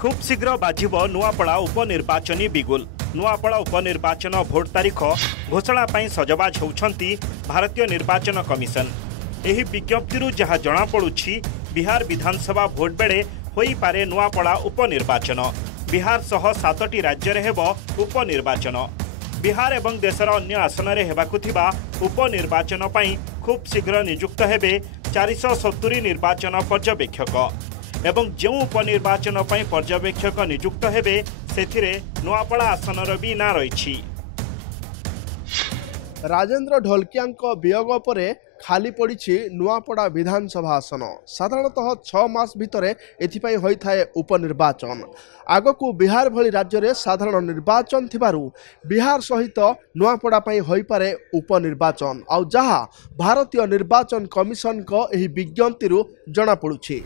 खूब शीघ्र बाजिब नुआपड़ा उपनिर्वाचनी बिगुल। नुआपड़ा उपनिर्वाचन भोट तारीख घोषणा पर सजबाज होउछंती भारतीय निर्वाचन कमिशन। एही विज्ञप्ति जहाँ जना पड़ुछि बिहार विधानसभा भोट बेले होई पारे नुआपड़ा उपनिर्वाचन। बिहार सह 7टी राज्य रे हेबो उपनिर्वाचन। बिहार एवं देशर अन्य आसन रे हेबाकु थिबा उपनिर्वाचन पई खूब शीघ्र नियुक्त हेबे 470 निर्वाचन पर्यवेक्षक एवं जो उपनिर्वाचन पई पर्यवेक्षक नियुक्त हेबे सेथिरे नुआपड़ा आसनर भी ना रही। राजेंद्र ढोलकिया वियोग पर खाली पड़ी नुआपड़ा विधानसभा आसन। साधारणतः 6 मास भितर एथिपाई होइथाए उपनिर्वाचन। आगकू बिहार भली राज्य में साधारण निर्वाचन थिबारु बिहार सहित नुआपड़ा पई होई पारे उपनिर्वाचन आउ जहा भारतीय निर्वाचन कमिशन को एही विज्ञप्ति जना पड़ुछि।